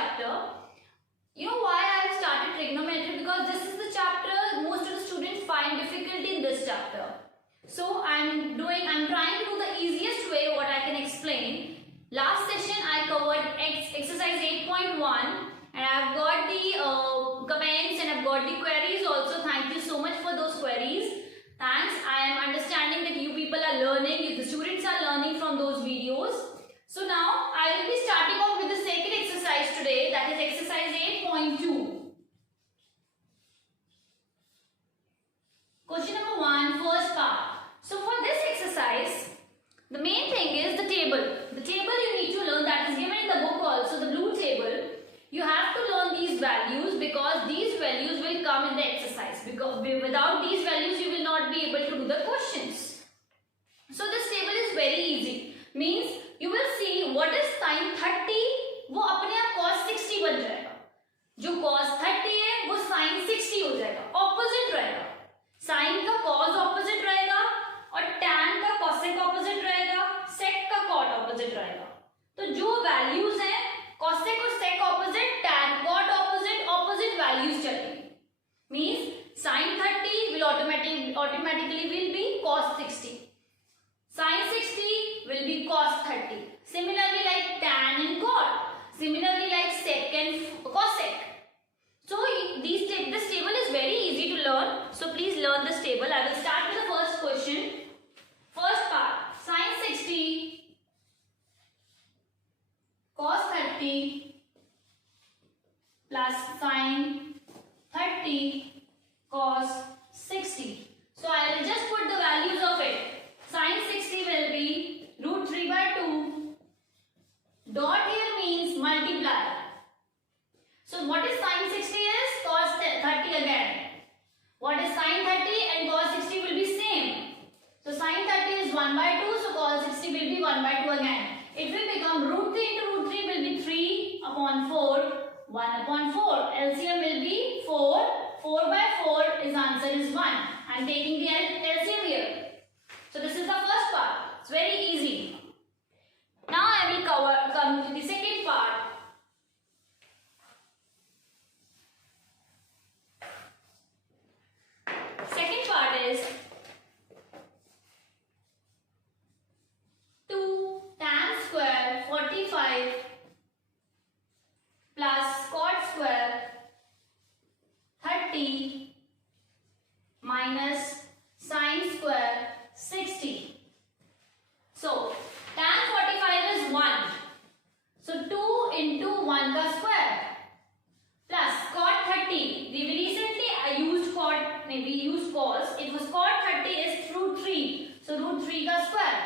chapter. You know why I have started trigonometry? Because this is the chapter most of the students find difficulty in this chapter. So I'm trying to do the easiest way what I can explain. Last session I covered exercise 8.1 and I've got the comments and I've got the queries also. Thank you so much for those queries. Thanks. I am understanding that you people are learning, the students are learning from those videos. So now I will be starting off with the second exercise today, that is exercise 8.2. Question number 1, first part. So for this exercise, the main thing is the table. The table you need to learn, that is given in the book also, the blue table. You have to learn these values because these values will come in the exercise. Because without these values, you will not be able to do the questions. So this table is very easy. Means you will see what is sin 30, वो अपने आप cos 60 बन जाएगा. जो cos 30 है वो sin 60 हो जाएगा. Opposite रहेगा. Sin का cos opposite रहेगा और tan का cosec opposite रहेगा. Sec का cot opposite रहेगा. तो जो values हैं cosec और sec opposite, tan cot opposite values चलेंगे. Means sin 30 will automatically will be cos 60. Sin 60 will be cos 30. Similarly like tan and cot. Similarly like sec and cosec. So this table is very easy to learn. So please learn this table. I will start with the first question. First part. Sin 60 cos 30 plus sin 30 cos 60. So I will just put the values of it. Sin 60 will be root 3 by 2. Dot here means multiply. So what is sin 60 is? Cos 30 again. What is sin 30 and cos 60 will be same. So sin 30 is 1 by 2. So cos 60 will be 1 by 2 again. It will become root 3 into root 3 will be 3 upon 4. 1 upon 4. LCM will be 4. 4 by 4 is answer is 1. I am taking the LCM here. So this is the first part. It's very easy. Now I will come to the second part. Second part is 2 tan square 45 plus cot square 30 minus sin square 60. So tan 45 is 1. So 2 into 1 ka square plus cot 30. Recently I used cot, maybe used cos. It was cot 30 is root 3. So root 3 ka square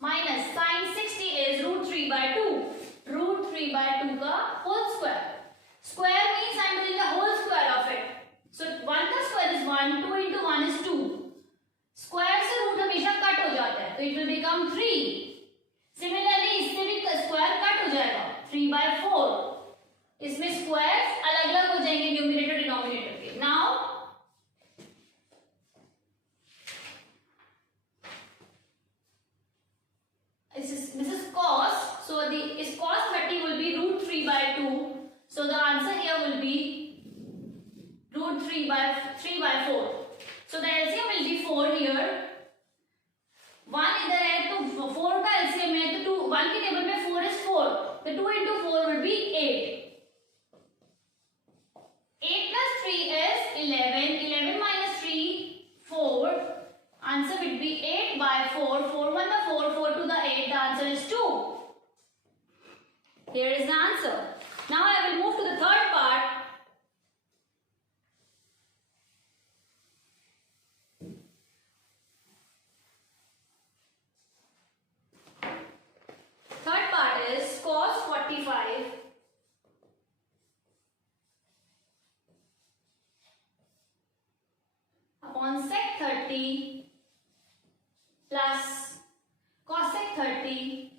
minus sin 60 is root 3 by 2. Root 3 by 2 ka whole square. Square means I am doing the whole square of it. So 1 का square is 1, 2 into 1 is 2. Square से root हमेशा cut हो जाता है, तो it will become 3. Similarly इससे भी square cut हो जाएगा, 3 by 4. इसमें squares अलग-अलग हो जाएंगे numerator denominator के. Now this is cos. So is cos 30 will be root 3 by 2. So the answer here will be root 3 by 4. So the LCM will be 4 here. 1 इधर है तो 4 का LCM है तो 1 के टेबल में 4 is 4. The 2 into 4 will be 8. 8 plus 3 is 11. 11 minus 3, 4. Answer will be 8 by 4. 4 1 the 4, 4 to the 8. The answer is 2. Here is the answer. Now I will move to the third part. Third part is cos 45 upon sec 30 plus cosec 30.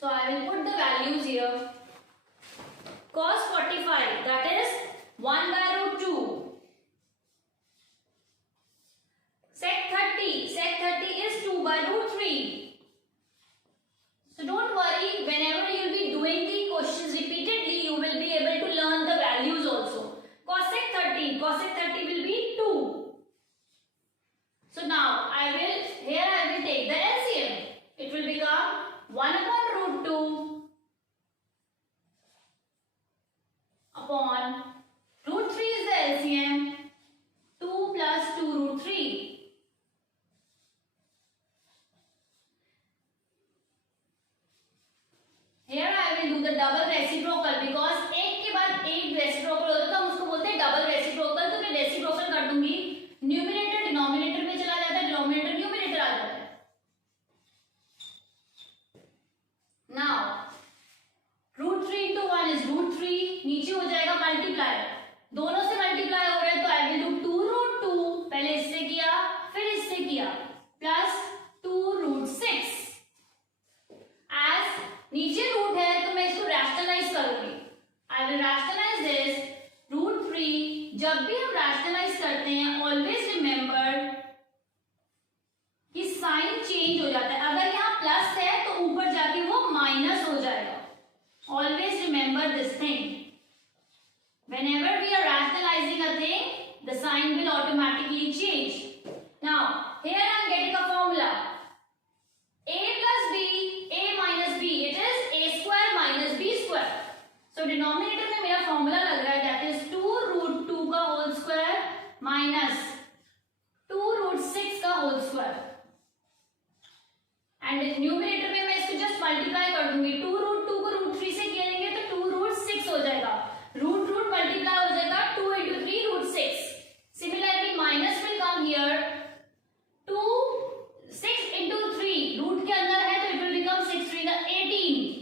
So I will put the values here. Cos 45, that is 1 by root 2. Sec 30 is 2 by root 3. So don't worry, whenever you will be questions repeatedly, you will be able to learn the values also. Cosec 30 will be 2. So now I will take the LCM. It will become 1 upon root 2 upon root 3 is the LCM. 2 plus 2 root 3. Here I will do the double reciprocal because एक के बाद एक reciprocal होता है तो हम उसको बोलते हैं double reciprocal. तो मैं reciprocal कर दूंगी. न्यूमिनेटर डिनोमिनेटर में चला जाता है, डिनोमिनेटर न्यूमिनेटर आ जाता है. Now root 3 into 1 is root 3. नीचे हो जाएगा मल्टीप्लाई. दोनों से मल्टीप्लाई हो रहा है तो I will do 2 root 2. पहले इससे किया फिर इससे किया प्लस 2 root 6. As नीचे रूट है तो मैं इसको रैशनलाइज करूंगी. I will rationalise this. Root 3 जब भी हम रैशनलाइज करते हैं ऑलवेज रिमेंबर कि साइन चेंज हो जाता है. अगर यहाँ प्लस है तो ऊपर जाके वो माइनस हो जाएगा. Always remember this thing. whenever we are rationalizing a thing, the sign will automatically change. Now here I am getting a formula. A plus B, A minus B, it is A square minus B square. So denominator में मेरा formula लग रहा है that is 2 root 2 का whole square minus 2 root 6 का whole square. And numerator में मैं इसको just multiply कर दूंगी. 2 root 2 को root 3 से करेंगे तो 2 root 6 हो जाएगा. Root root multiply हो जाएगा 2 into 3 root 6. Similarly minus will come here. 2 6 into 3 root के अंदर है तो इट विल बिकम 6 3 का 18.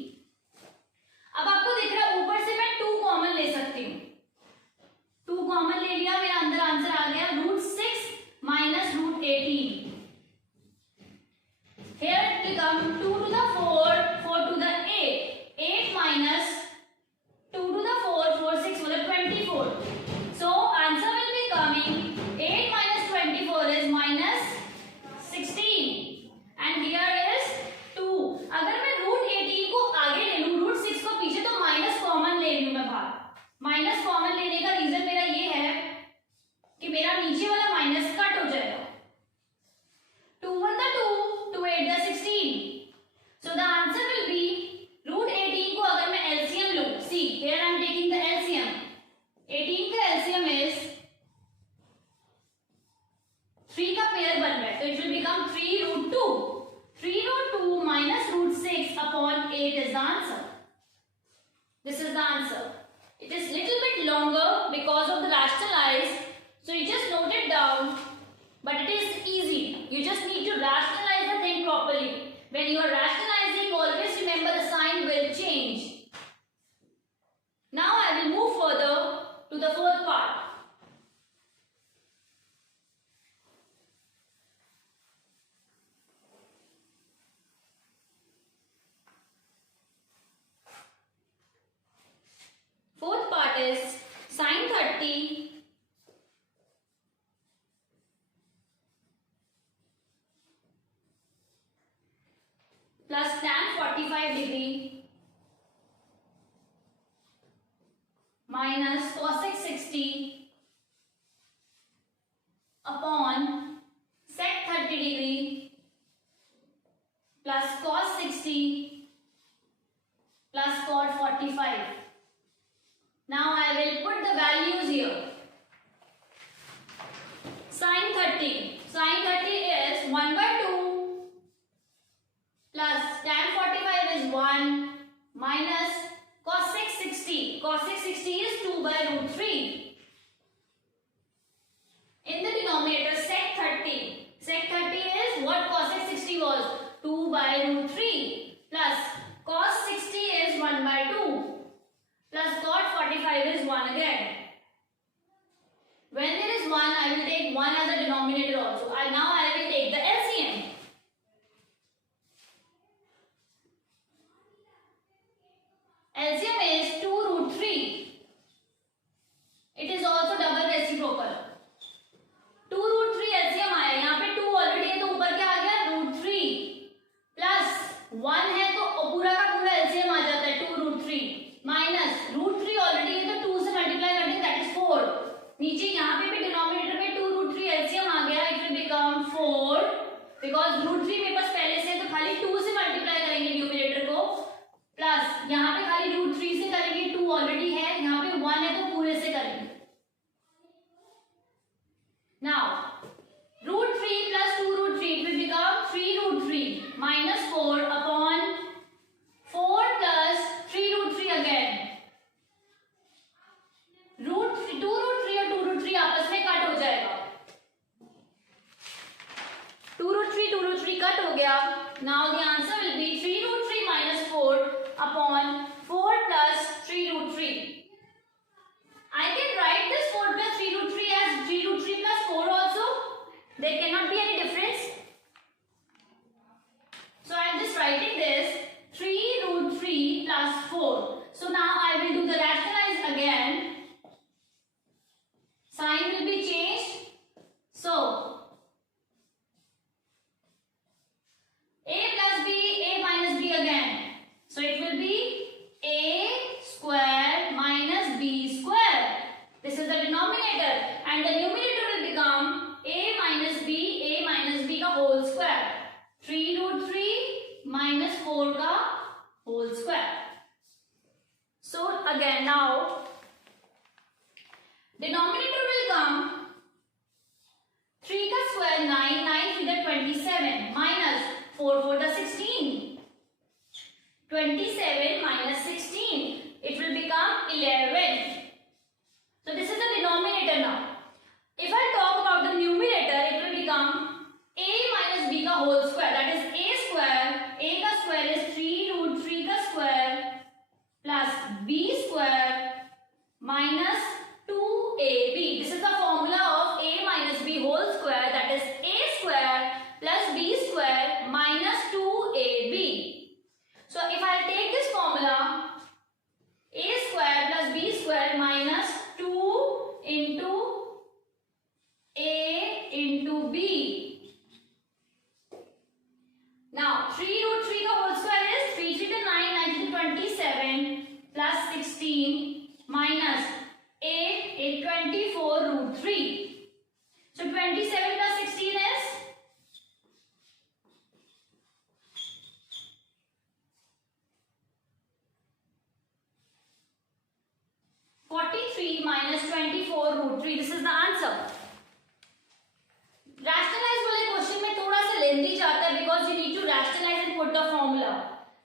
अब आपको दिख रहा है ऊपर से मैं 2 कॉमन ले सकती हूँ. 2 कॉमन ले लिया, मेरा अंदर आंसर आ गया root 6 minus root 18. Here it will come 2 to the 4, 4 to the 8, 8 minus 2 to the 4, 4 6 मतलब 24. So answer will be coming 8 minus 24 is minus 16 and here is 2. अगर मैं रूट 18 को आगे ले लूं, रूट 6 को पीछे, तो माइनस कॉमन ले लूं मैं बाहर. माइनस कॉमन लेने का रीजन मेरा ये है कि मेरा नीचे वाला माइनस कट हो जाएगा. 2 1 the 2, 2 8 the 16. So the answer will be root 18 को अगर मैं LCM लूं, see here I am taking the LCM. 18 का LCM is 3 का पेयर बन रहा है तो it will become 3 root 2. 3 root 2 minus root 6 upon 8 is the answer. This is the answer. It is little bit longer because of the rationalize, so you just note it down, but it is easy. You just need to rationalize the thing properly. When you are rationalizing, always remember the sign will change. Now I will move further to the fourth part. Fourth part is sin 30 plus tan 45 degree minus cosec 60 upon sec 30 degree plus cos 60 plus cot 45. Now I will put the values here. Sin 30 is 1 by 2 plus tan 45 is 1 minus cosec 60. Cosec 60 is 2 by root 3. In the denominator sec 30. Sec 30 is what cosec 60 was, 2 by root 3 plus cos 60 is 1 by 2 plus cot 45 is 1 again. When there is 1, I will take 1 as a denominator also. And now I will take the LCM. LCM is 2 root 3. It is also double reciprocal. 2 root 3 LCM आया. यहाँ पे 2 already है तो ऊपर क्या आ गया root 3 plus 1 है तो पूरा का पूरा LCM square. So again now denominator will come 3 का square 9, 9 3 का 27 minus 4 4 का 16. 27 minus 16, it will become 11. So this is the denominator now. If I talk about the numerator, it will become a minus b का whole square, that is a square. A का square is 3 root 3 का square plus b square minus 2ab. This is the formula of a minus b whole square, that is a square plus b square minus 2ab. So if I take this formula, a square plus b square minus 2 into a into b. Now 3 root 3 का whole square is 3 3 to 9, 9 to 27 plus 16 minus 8 24 root 3. So 27 plus 16 is 43 minus 24 root 3. This is the answer. Rationalize वाले question में थोड़ा सा lengthy जाता है because you need to rationalize and put the formula.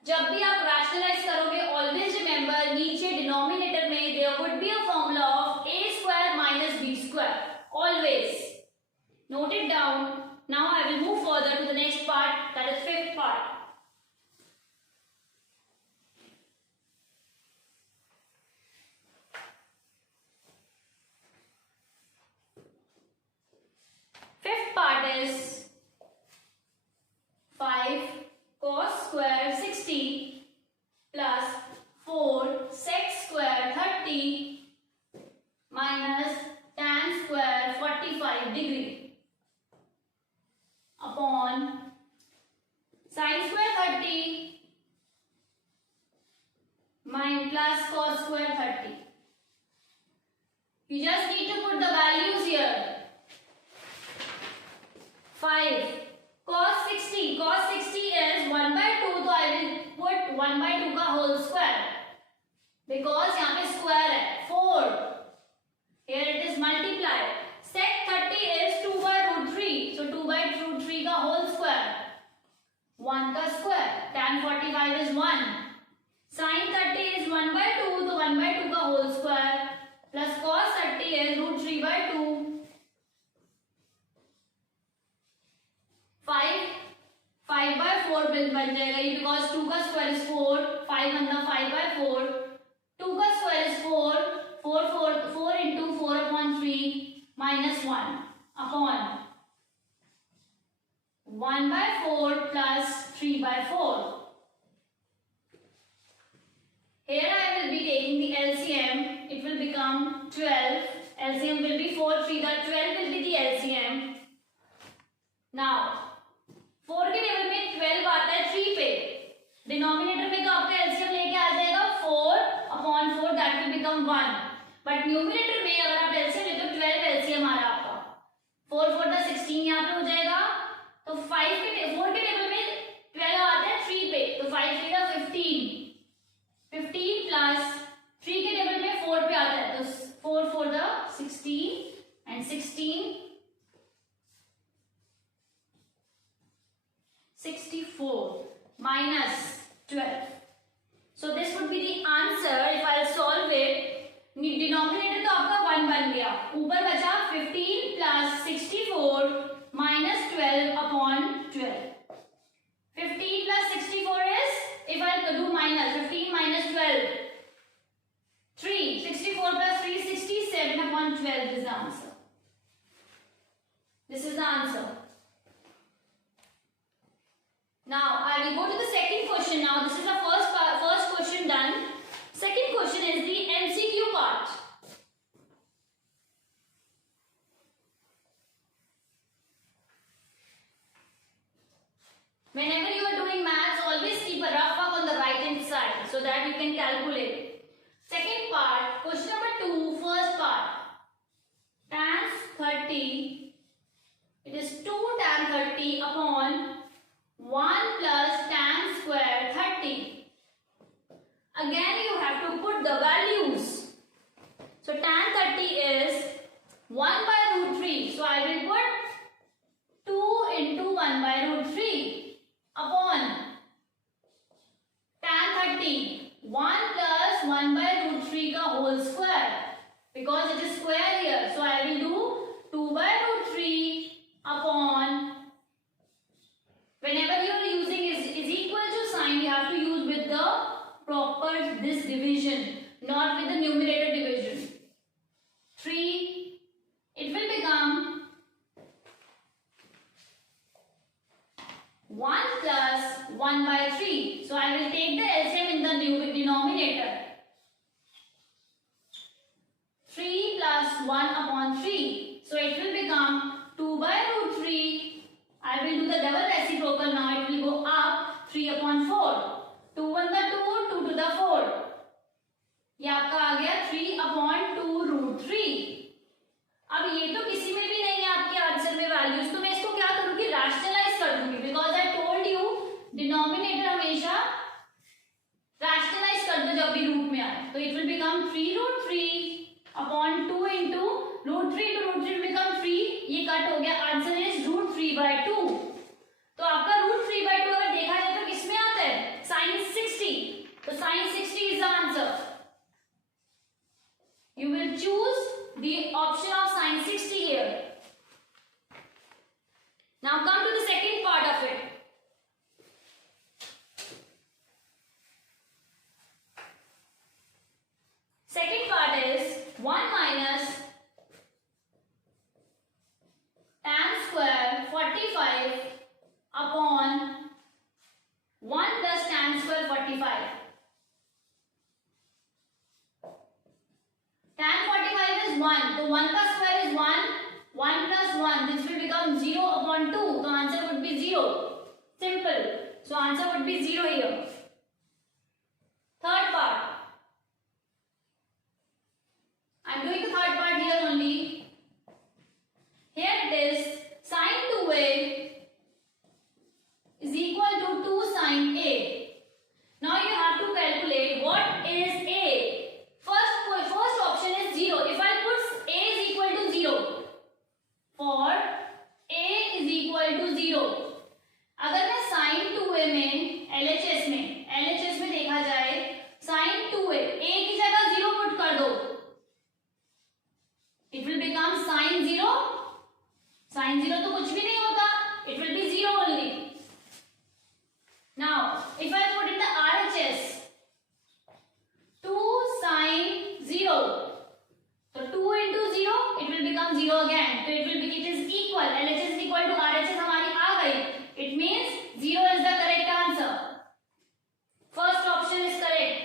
जब भी आप rationalize करोगे, always remember नीचे denominator में there would be a formula of a square minus b square. Always note it down. Now I will move further to the next part, that is fifth part. Fifth part is 5 cos square 60 plus 4 sec square 30 minus tan square 45 degree upon sin square 30 minus plus cos square 30. You just need to put the values here. 5 cos 60. Cos 60 is 1 by 2, so I will put 1 by 2 का whole square because यहाँ पे square है. 4 here it is multiplied. Sec 30 is 2 by root 3, so 2 by root 3 का whole square. 1 का square. Tan 45 is 1. Sin 30 is 1 by 2, so 1 by 2 का whole square plus cos 30 is root 3 by 2. 5 by 4 बन जाएगा ये because 2 का square is 4, 5 बनता 5 by 4, 2 का square is 4 into 4 upon 3 minus 1 upon 1 by 4 plus 3 by 4. Here I will be taking the LCM, it will become 12, LCM will be 4, 3 that 12 will be the LCM. Now 4 के table में 12 आता है 3 पे, denominator में तो आपका LCM लेके आ जाएगा 4 upon 4, that will become 1. But numerator में अगर आप एलसीएम लेते हो 12 एलसीएम आ रहा है आपका, 4 4 का 16 यहाँ पे हो जाएगा. तो 4 के टेबल में 12 आता है 3 पे, तो 5 3 का 15 प्लस 3 के टेबल में 4 पे आता है, तो 4 4 का 16 and 64 minus 12. So this would be the answer if I'll solve it. Denominator तो आपका 1 बन गया, ऊपर बचा 15 plus 64 minus 12 upon 12. 15 plus 64 is, if I do minus 15 minus 12, 3. 64 plus 3 is 67 upon 12 is the answer. This is the answer. Now I will go to the second question. Now this is the first question done. Second question is the MCQ part. Whenever you are doing maths, always keep a rough mark on the right hand side so that you can calculate. Second part, question number 2, first part. Tan 30, it is 2 tan 30 upon 1 plus tan square 30. again you have to put the values. So tan 30 is 1 by root 3. So I will put 2 into 1 by root 3 upon tan 30 1 plus 1 by root 3 का whole square, because it is square here. So I will do 2 by root 3 upon, whenever you are using is equal to sign, you have to use with the proper this division, not with the numerator division. 3, it will become 1 plus 1 by 3. So I will take the LCM in the denominator. 3 plus 1 upon 3. So it will become 2 by root 3. I will do the double reciprocal now. It will go up 3 upon 4. 2 1 the 2, 2 to the 4. ये आपका आ गया 3 upon 2 root 3. अब ये तो किसी में भी नहीं है आपके आंसर में वैल्यूज, तो मैं इसको क्या करूंगी, रैशनलाइज कर दूंगी, because I told you denominator हमेशा रैशनलाइज कर दो जब भी रूट में आए. तो it will become 3 root 3 upon 2 into root 3 to root 3 will become 3. ये कट हो गया, आंसर इज root 3 by 2. तो आपका root 3 by 2 अगर देखा जाए तो किसमें आता है, sin 60. तो sin 60 is the answer. You will choose the option of sin 60 here. Now come to the second part of it. Second part is 1 minus tan square 45 upon 1 plus tan square 45. Tan 45 is 1. So 1 का square is 1. 1 plus 1. This will become 0 upon 2. So answer would be 0. Simple. So answer would be 0 here. Third part. I am doing the third part here only. Here it is. Sin 2a is equal to 2 sin a. Now you have to calculate what is a. First option is 0. If I put a is equal to 0, for a is equal to 0, अगर मैं sin 2a में LHS में देखा जाए sin 2a, a की जगह 0 put कर दो, it will become sin 0. sin 0 तो कुछ भी नहीं होता, it will be 0 only. Now if I put in the RHS 2 sin 0, so 2 into 0, it will become 0 again. So it is equal. LHS is equal to RHS हमारी आ गई. It means 0 is the correct answer. First option is correct.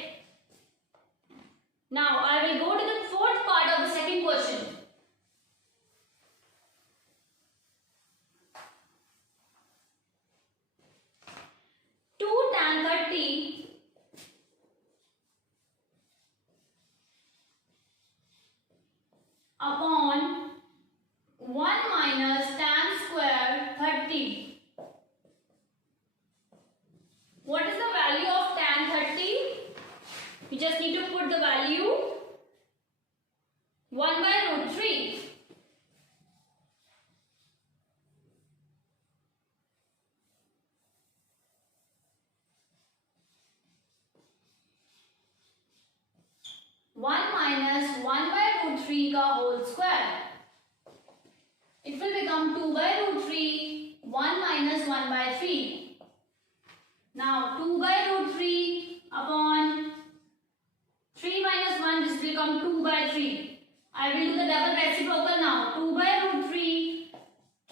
Now I will go to the fourth part of the second question. Tan 30 upon 1 minus tan square 30. What is the value of tan 30? You just need to put the value 1 by root 3. One minus 1 by root 3 का whole square. It will become 2 by root 3. 1 minus 1 by 3. Now 2 by root 3 upon 3 minus 1. This will become 2 by 3. I will do the double reciprocal now. 2 by root 3.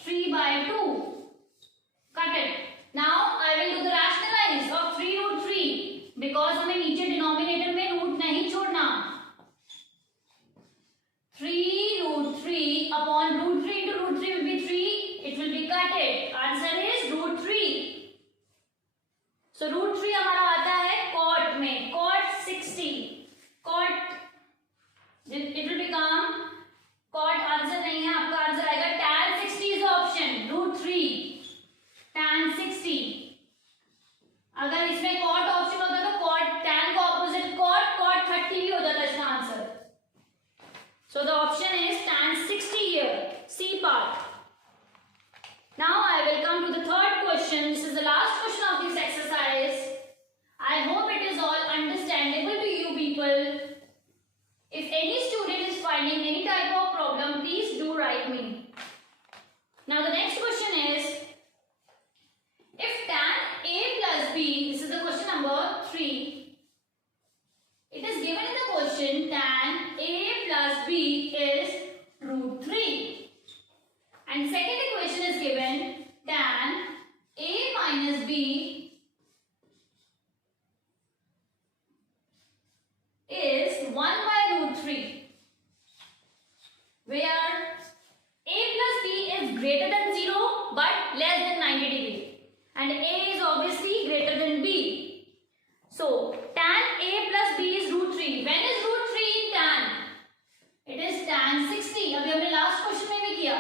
3 by 2. Cut it. Now I will do the rationalize of 3 root 3. Because हमें नीचे denominator में root नहीं छोड़ना. 3 root 3 upon root 3 into root 3 will be 3. It will be cut it. Answer is root 3. So root 3 हमारा आता है cot में. Cot 60. Cot. It will become cot. Answer नहीं है आपका, आंसर आएगा tan 60 is the option. Root 3. Tan 60. अगर इसमें cot ऑप्शन होता तो cot tan का opposite cot If any student is finding any type of problem, please do write me. Now the next question is, if tan A plus B, this is the question number 3. It is given in the question tan A plus B is root 3. And second equation is given tan A minus B is 1 by root 3, where A plus B is greater than 0 but less than 90 degree, and A is obviously greater than B. So tan A plus B is root 3. When is root 3 tan? It is tan 60. अभी हमने last question में भी किया.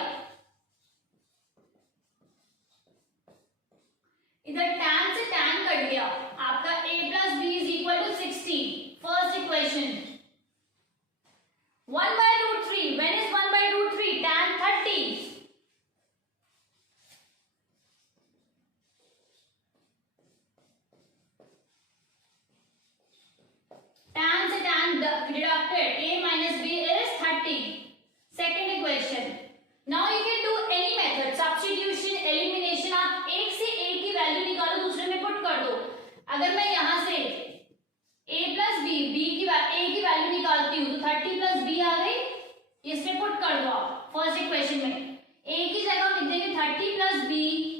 इधर tan से tan cut गया, आपका A plus B is equal to 60. First equation. 1 by root 3. When is 1 by root 3? Tan 30. Tan से tan deducted. A minus B is 30. Second equation. Now you can do any method. Substitution, elimination. आप एक से A की value निकालो, दूसरे में put कर दो. अगर मैं यहाँ से A plus B, A की वैल्यू निकालती हूँ तो 30 plus B आ गई. इसमें पुट कर दो आप फर्स्ट इक्वेशन में. A की जगह लिख देंगे 30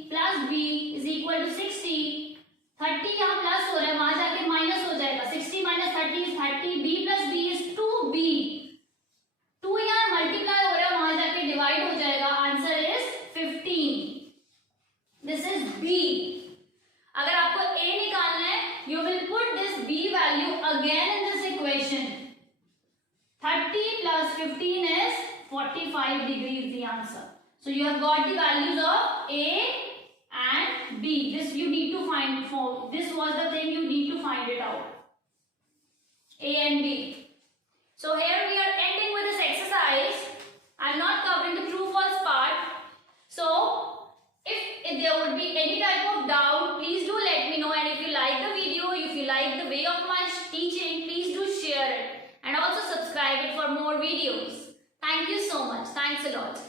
plus B is equal to 60. 30 यहाँ प्लस हो रहा है, वहां जाके माइनस हो जाएगा. 60 minus 30 is 30. B plus B is 2B. 2 यहाँ मल्टीप्लाई हो रहा है, वहां जाके डिवाइड हो जाएगा. Answer is 15. This is B. अगर आपको A निकालना है, you will put this B value again in this equation. 30 plus 15 is 45 degree is the answer. So you have got the values of A and B. This you need to find for. This was the thing you need to find it out. A and B. So here we are ending with this exercise. I'm not covering the true false part. So if there would be any type of doubt, please do let me know. And if you like the video, if you like the way of my teaching, please do share it. And also subscribe it for more videos. Thank you so much. Thanks a lot.